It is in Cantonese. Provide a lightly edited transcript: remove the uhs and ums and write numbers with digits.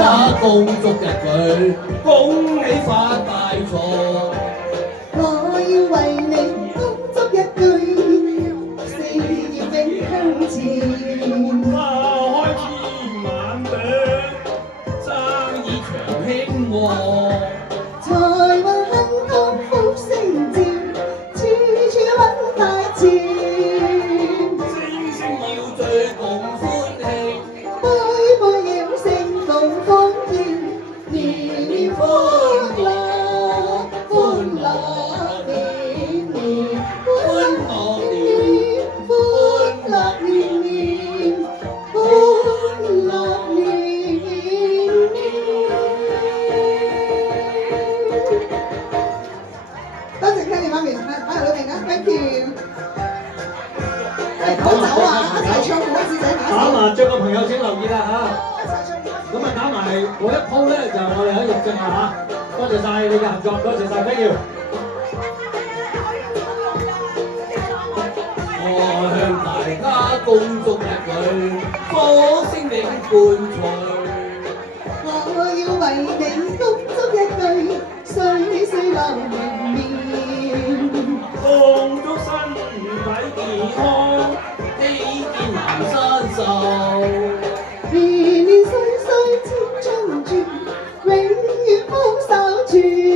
家恭祝一句，恭喜發大財。我要為你恭祝一句，事業永向前。花開千萬朵，生意長興旺。財運亨通福星照，處處揾大錢。星星要聚共歡慶，杯杯要勝共歡宴，年年歡樂，歡樂年年，歡樂年，歡樂年年，歡樂年年。多謝 Kenny 媽咪，阿老明啊 ，thank you。唔好走啊！一齊唱古仔打麻雀嘅朋友請留意啦嚇。咁啊打埋嗰一鋪咧，就我哋喺入證啦嚇。多謝晒你嘅合作，多謝晒 thank you。我向大家恭祝一句，福星永伴隨。我要為你